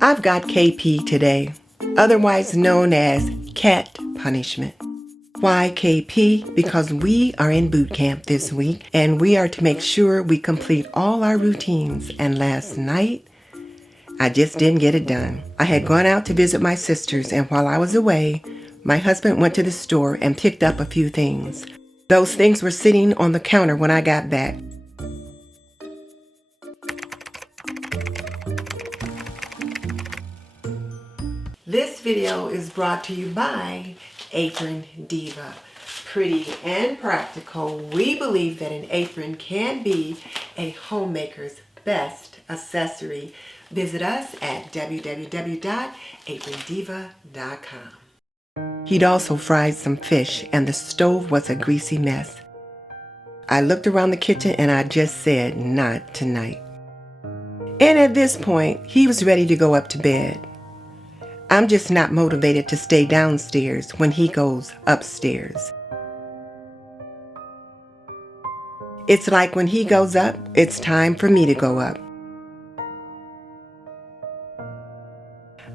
I've got KP today, otherwise known as cat punishment. Why KP? Because we are in boot camp this week and we are to make sure we complete all our routines. And last night, I just didn't get it done. I had gone out to visit my sisters, and while I was away, my husband went to the store and picked up a few things. Those things were sitting on the counter when I got back. This video is brought to you by Aprondiva. Pretty and practical, we believe that an apron can be a homemaker's best accessory. Visit us at www.aprondiva.com. He'd also fried some fish and the stove was a greasy mess. I looked around the kitchen and I just said, not tonight. And at this point, he was ready to go up to bed. I'm just not motivated to stay downstairs when he goes upstairs. It's like when he goes up, it's time for me to go up.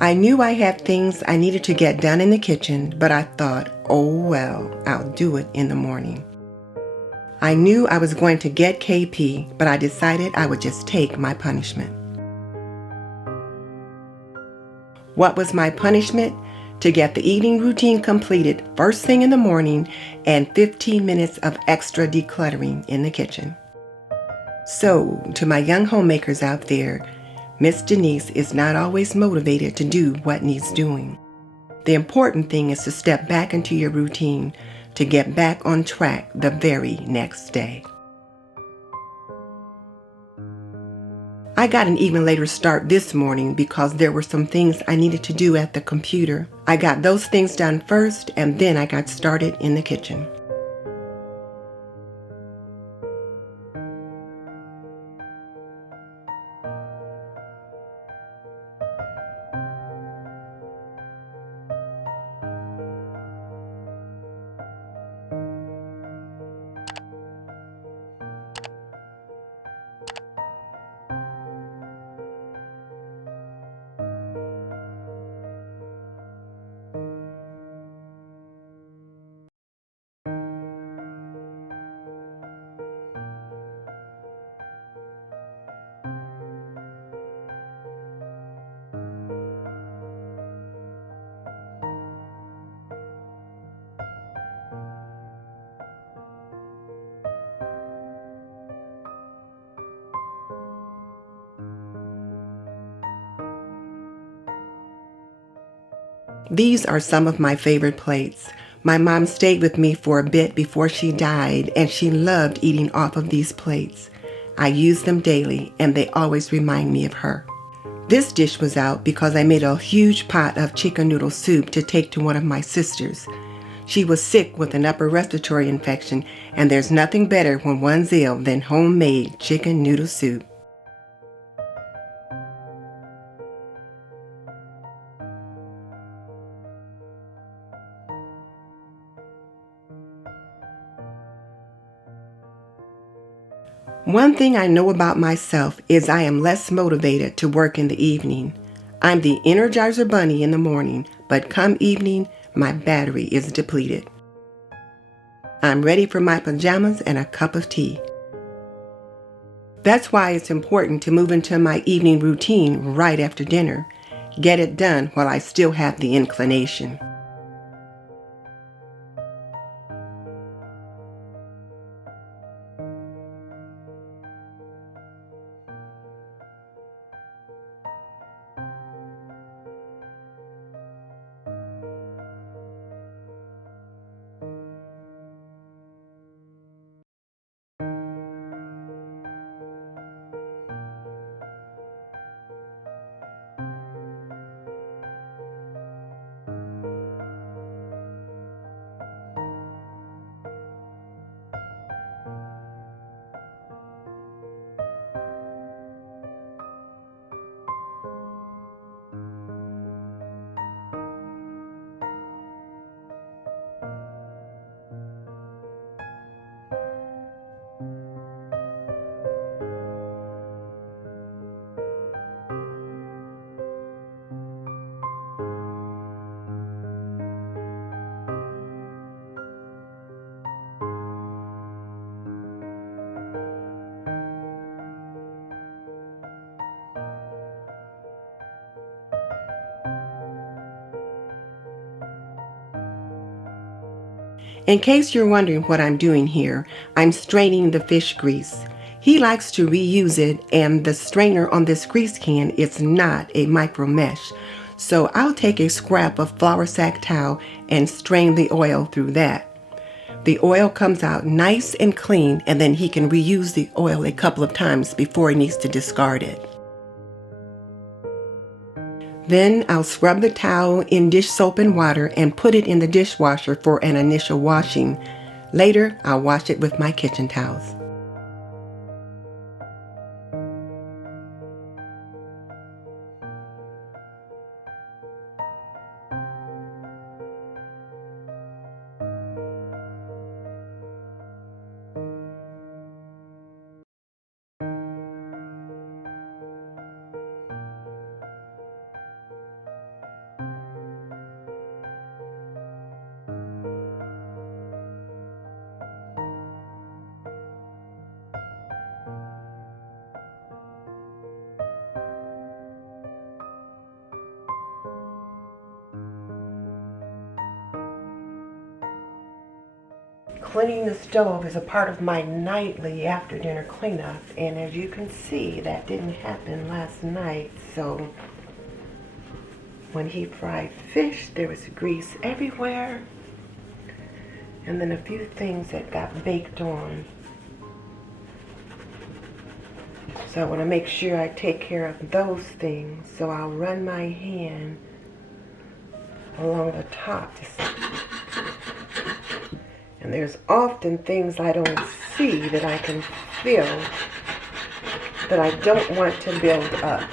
I knew I had things I needed to get done in the kitchen, but I thought, oh well, I'll do it in the morning. I knew I was going to get KP, but I decided I would just take my punishment. What was my punishment? To get the evening routine completed first thing in the morning and 15 minutes of extra decluttering in the kitchen. So, to my young homemakers out there, Miss Denise is not always motivated to do what needs doing. The important thing is to step back into your routine to get back on track the very next day. I got an even later start this morning because there were some things I needed to do at the computer. I got those things done first and then I got started in the kitchen. These are some of my favorite plates. My mom stayed with me for a bit before she died, and she loved eating off of these plates. I use them daily, and they always remind me of her. This dish was out because I made a huge pot of chicken noodle soup to take to one of my sisters. She was sick with an upper respiratory infection, and there's nothing better when one's ill than homemade chicken noodle soup. One thing I know about myself is I am less motivated to work in the evening. I'm the Energizer Bunny in the morning, but come evening, my battery is depleted. I'm ready for my pajamas and a cup of tea. That's why it's important to move into my evening routine right after dinner. Get it done while I still have the inclination. In case you're wondering what I'm doing here, I'm straining the fish grease. He likes to reuse it, and the strainer on this grease can is not a micro mesh. So I'll take a scrap of flour sack towel and strain the oil through that. The oil comes out nice and clean, and then he can reuse the oil a couple of times before he needs to discard it. Then I'll scrub the towel in dish soap and water and put it in the dishwasher for an initial washing. Later, I'll wash it with my kitchen towels. Cleaning the stove is a part of my nightly after dinner cleanup, and as you can see, that didn't happen last night. So when he fried fish, there was grease everywhere, and then a few things that got baked on. So I want to make sure I take care of those things, so I'll run my hand along the top. And there's often things I don't see that I can feel that I don't want to build up.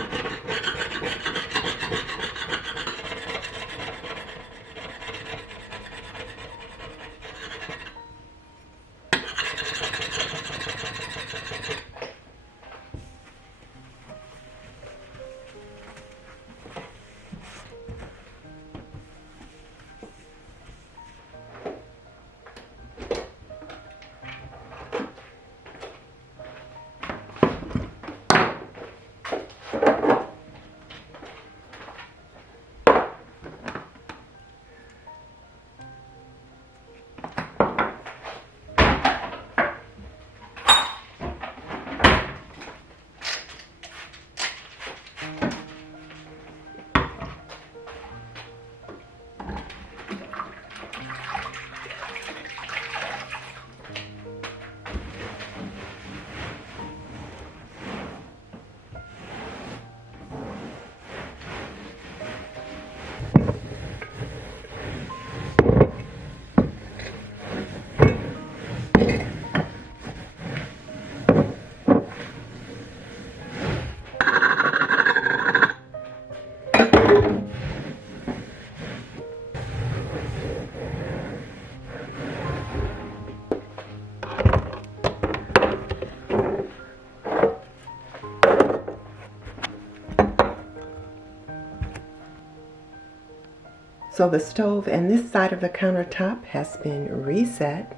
So the stove and this side of the countertop has been reset.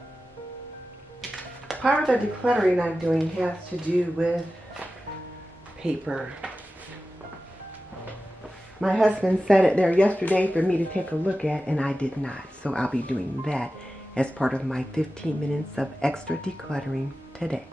Part of the decluttering I'm doing has to do with paper. My husband set it there yesterday for me to take a look at, and I did not. So I'll be doing that as part of my 15 minutes of extra decluttering today.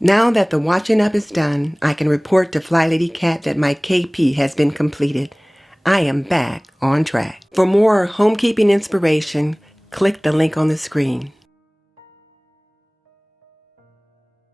Now that the washing up is done, I can report to Fly Lady Cat that my KP has been completed. I am back on track. For more homekeeping inspiration, click the link on the screen.